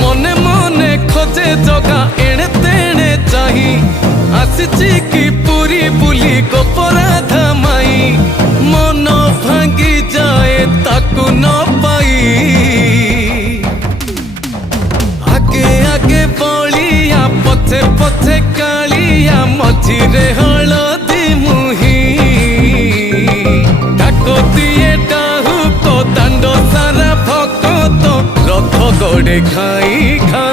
मने मने खोजे जगा एणे तेणे चाही आसिची की पूरी बुली गोपराधा माई मन भांगी जाए ताकू न पाई आगे आगे बलिया पछे पछे कालिया मझिरे हलदी मुही डाको दिए डाहु को दांडो सारा भक्त रथ गड़े खाई खा